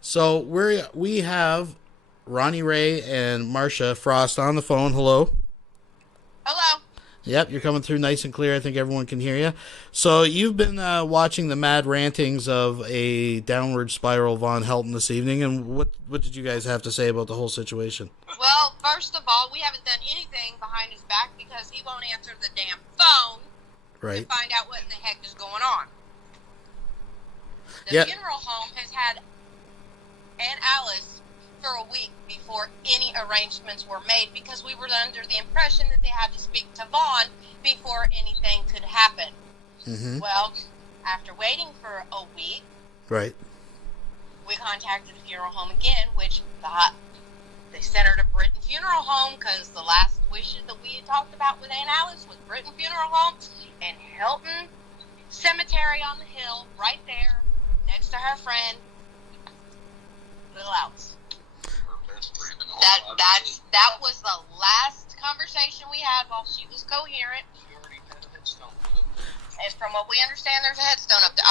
So we have Ronnie Ray and Marcia Frost on the phone. Hello. Hello. Yep, you're coming through nice and clear. I think everyone can hear you. So you've been watching the mad rantings of a downward spiral Von Helton this evening, and what did you guys have to say about the whole situation? Well, first of all, we haven't done anything behind his back because he won't answer the damn phone to Right. find out what in the heck is going on. The Yeah. funeral home has had Aunt Alice for a week before any arrangements were made because we were under the impression that they had to speak to Vaughn before anything could happen. Mm-hmm. Well, after waiting for a week, Right. we contacted the funeral home again, which they sent her to Britton Funeral Home because the last wishes that we had talked about with Aunt Alice was Britton Funeral Home and Hilton Cemetery on the hill, right there, next to her friend, Little Alice. That was the last conversation we had while she was coherent. And from what we understand, there's a headstone up there.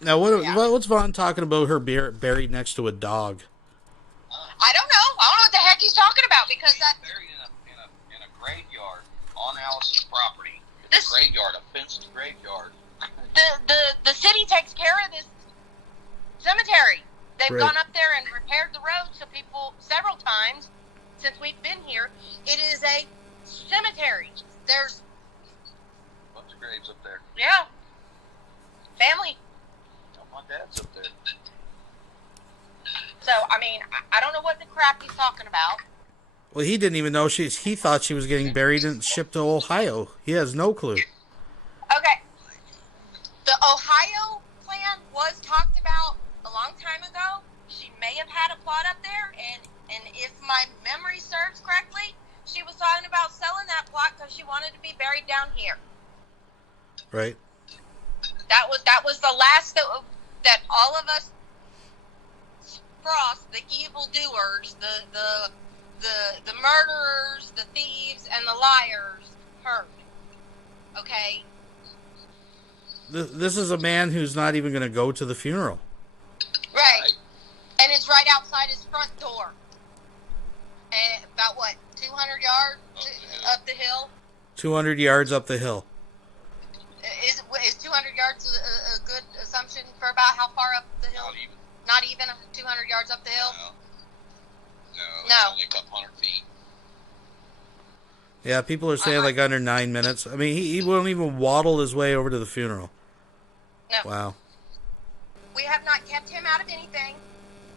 Now, what's Vaughn talking about her buried next to a dog? I don't know. I don't know what the heck he's talking about because that buried in a graveyard on Alice's property. It's a graveyard, a fenced graveyard. The city takes care of this cemetery. They've Right. gone up there and repaired the road so people several times since we've been here. It is a cemetery. There's A bunch of graves up there. family. Oh, my dad's up there. So I mean, I don't know what the crap he's talking about. Well, he didn't even know he thought she was getting buried and shipped to Ohio. He has no clue. Okay. The Ohio plan was talked about a long time ago. She may have had a plot up there, and if my memory serves correctly, she was talking about selling that plot because she wanted to be buried down here. Right. That was the last that all of us Frost, the evildoers, the murderers, the thieves, and the liars heard. Okay? This is a man who's not even going to go to the funeral. Right. And it's right outside his front door. And about, 200 yards up the hill? 200 yards up the hill. Is 200 yards a good assumption for about how far up the hill? Not even 200 yards up the hill? No. It's No. only a couple hundred feet. Yeah, people are saying like under 9 minutes. I mean, he won't even waddle his way over to the funeral. No. Wow. We have not kept him out of anything.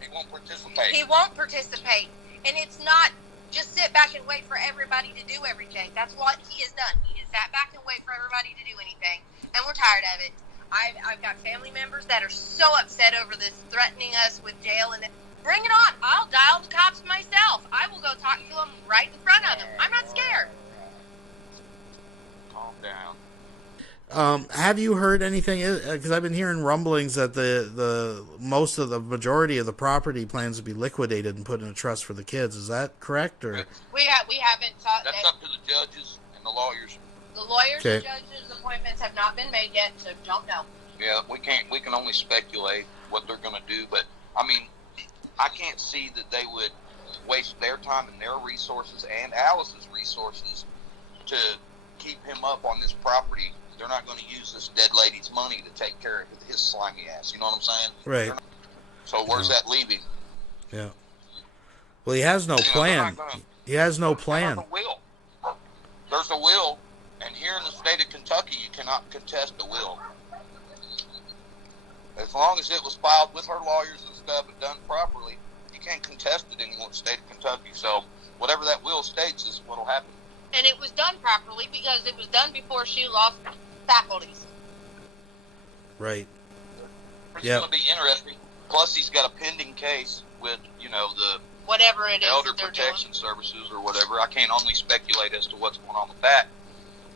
He won't participate. He won't participate. And it's not just sit back and wait for everybody to do everything. That's what he has done. He has sat back and wait for everybody to do anything. And we're tired of it. I've got family members that are so upset over this, threatening us with jail. And bring it on. I'll dial the cops myself. I will go talk to them right in front of them. I'm not scared. Calm down. Have you heard anything? Because I've been hearing rumblings that the majority of the property plans to be liquidated and put in a trust for the kids. Is that correct? Or We haven't talked. That's up to the judges and the lawyers. The lawyers Okay. and judges' appointments have not been made yet, so don't know. Yeah, we can only speculate what they're going to do, but I mean, I can't see that they would waste their time and their resources and Alice's resources to keep him up on this property. They're not going to use this dead lady's money to take care of his slimy ass. You know what I'm saying? right? So where's that leaving? Yeah. Well, he has no plan. He has no plan. There's a will. There's a will, and here in the state of Kentucky, you cannot contest a will. As long as it was filed with her lawyers and stuff and done properly, you can't contest it in the state of Kentucky. So whatever that will states is what will happen. And it was done properly because it was done before she lost faculties. Right. It's Yep. going to be interesting. Plus, he's got a pending case with, the Whatever it is Elder that they're Protection Services or whatever. I can't only speculate as to what's going on with that.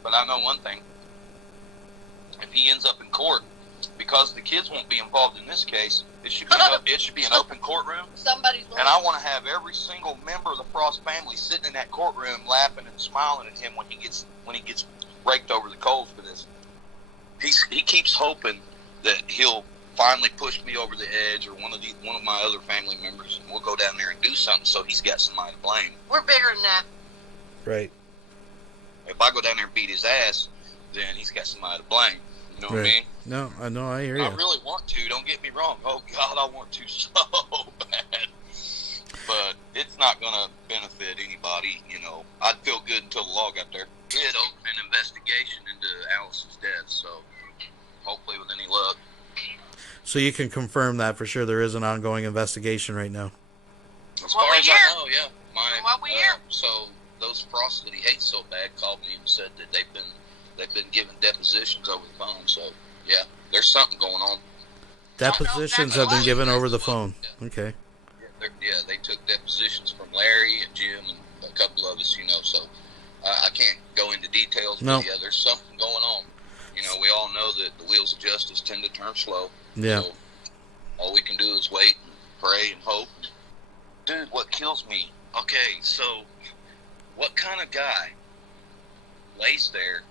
But I know one thing. If he ends up in court, because the kids won't be involved in this case, it should be an open courtroom. doing. Somebody's going And I want to have every single member of the Frost family sitting in that courtroom laughing and smiling at him when he gets raked over the coals for this. He keeps hoping that he'll finally push me over the edge, or one of my other family members, and we'll go down there and do something so he's got somebody to blame. We're bigger than that. Right. If I go down there and beat his ass, then he's got somebody to blame. You know what I mean? No, I know, I hear you. I really want to, don't get me wrong. Oh, God, I want to so bad. But it's not going to benefit anybody, you know. I'd feel good until the law got there. We had opened an investigation into Alice's death, so hopefully with any luck. So you can confirm that for sure there is an ongoing investigation right now. As far as I know, yeah. What we hear. So those Frost that he hates so bad called me and said that they've been given depositions over the phone. So yeah, there's something going on. Depositions have been given over the phone. Yeah. Okay. Yeah, they took depositions from Larry and Jim and a couple of us, you know. So I can't go into details, No. but yeah, there's something going on. You know, we all know that the wheels of justice tend to turn slow. Yeah. So all we can do is wait and pray and hope. Dude, what kills me? Okay, so what kind of guy lays there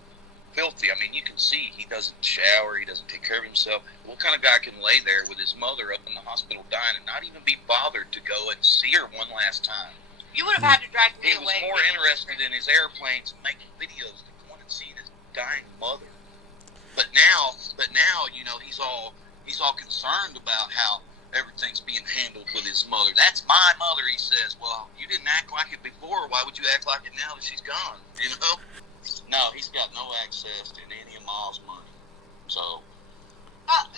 filthy? I mean, you can see he doesn't shower, he doesn't take care of himself. What kind of guy can lay there with his mother up in the hospital dying and not even be bothered to go and see her one last time? You would have had to drag me He was away. more interested in his airplanes and making videos than going and seeing his dying mother. But now, you know, he's all concerned about how everything's being handled with his mother. That's my mother, he says. Well, you didn't act like it before. Why would you act like it now that she's gone? You know? No, he's got no access to any of Ma's money. So,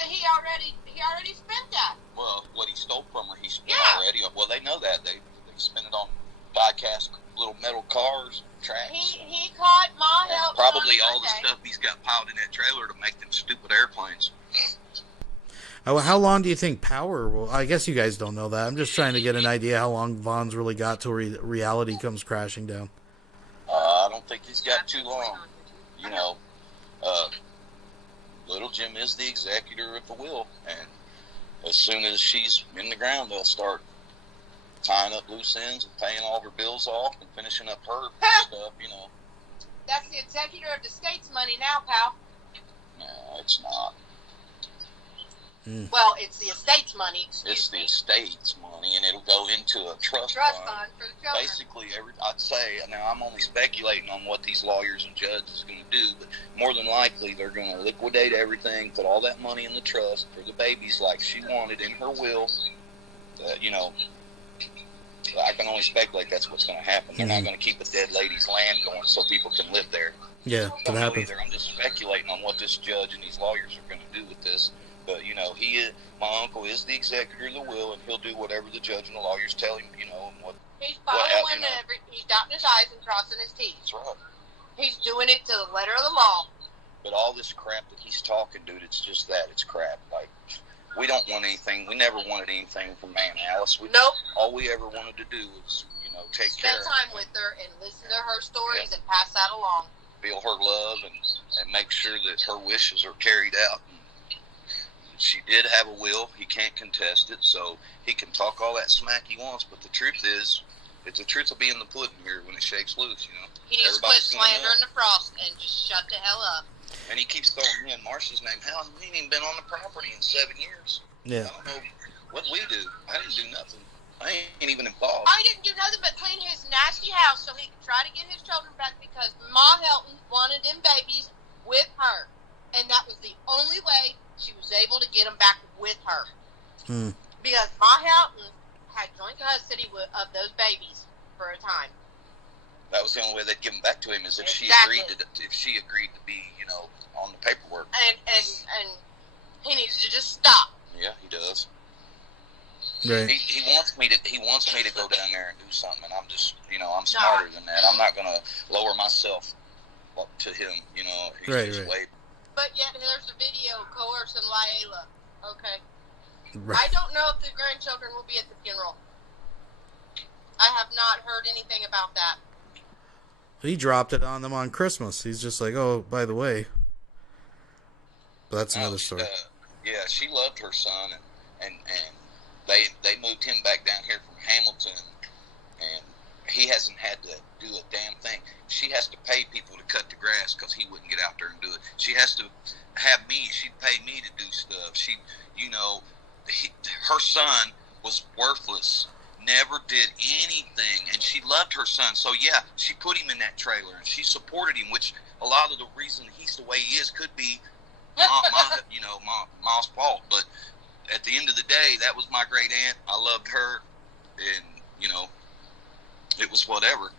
He already spent that. well, what he stole from her, he spent Yeah. already. Well, they know that. They spent it on die-cast little metal cars, tracks. He caught Ma And help. probably all the stuff he's got piled in that trailer to make them stupid airplanes. How long do you think Power will... I guess you guys don't know that. I'm just trying to get an idea how long Vaughn's really got till reality comes crashing down. I don't think he's got too long. You know, Little Jim is the executor of the will, and as soon as she's in the ground, they'll start tying up loose ends and paying all of her bills off and finishing up her stuff, you know. That's the executor of the state's money now, pal. No, it's not. Well, it's the estate's money. It's the estate's money, and it'll go into a trust Trust fund. fund for the children. Basically, I'd say, now I'm only speculating on what these lawyers and judges are going to do, but more than likely they're going to liquidate everything, put all that money in the trust for the babies like she wanted in her will. You know, I can only speculate that's what's going to happen. They're not going to keep a dead lady's land going so people can live there. Yeah, I that don't know happens. either. I'm just speculating on what this judge and these lawyers are going to do with this. But, you know, my uncle is the executor of the will, and he'll do whatever the judge and the lawyers tell him, you know, and what. He's Well, following you know. he's dotting his I's and crossing his T's. That's right. He's doing it to the letter of the law. But all this crap that he's talking, dude, it's just that. It's crap. Like, we don't want anything. We never wanted anything from Aunt Alice. Nope. All we ever wanted to do was, you know, take Spend care of time her, with her and listen to her stories and pass that along. feel her love, and make sure that her wishes are carried out. She did have a will. He can't contest it, so he can talk all that smack he wants. But the truth is, the truth will be in the pudding here when it shakes loose, you know. He needs to quit Everybody's gonna know. slandering the Frost and just shut the hell up. And he keeps throwing me and Marcia's name. Hell, we ain't even been on the property in 7 years. Yeah. I don't know what we do. I didn't do nothing. I ain't even involved. I didn't do nothing but clean his nasty house so he could try to get his children back because Ma Helton wanted them babies with her. And that was the only way she was able to get them back with her. Because Ma Helton had joint custody of those babies for a time. That was the only way they'd give them back to him is if Exactly. she agreed to be, you know, on the paperwork. And he needs to just stop. Yeah, he does. Right. He wants me to go down there and do something, and I'm just, you know, I'm smarter than that. I'm not gonna lower myself up to him, you know. He's Right, just right. way. But yet there's a video coercing Layla. Okay. Right. I don't know if the grandchildren will be at the funeral. I have not heard anything about that. He dropped it on them on Christmas. He's just like, oh, by the way. But that's another story. Yeah, she loved her son, and they moved him back down here from Hamilton, and he hasn't had to do a damn thing. She has to pay people to cut the grass because he wouldn't get out there and do it. She has to have me. She'd pay me to do stuff. She, you know, her son was worthless, never did anything, and she loved her son. So yeah, she put him in that trailer and she supported him, which a lot of the reason he's the way he is could be Ma's fault. But at the end of the day, that was my great aunt. I loved her, and it was whatever.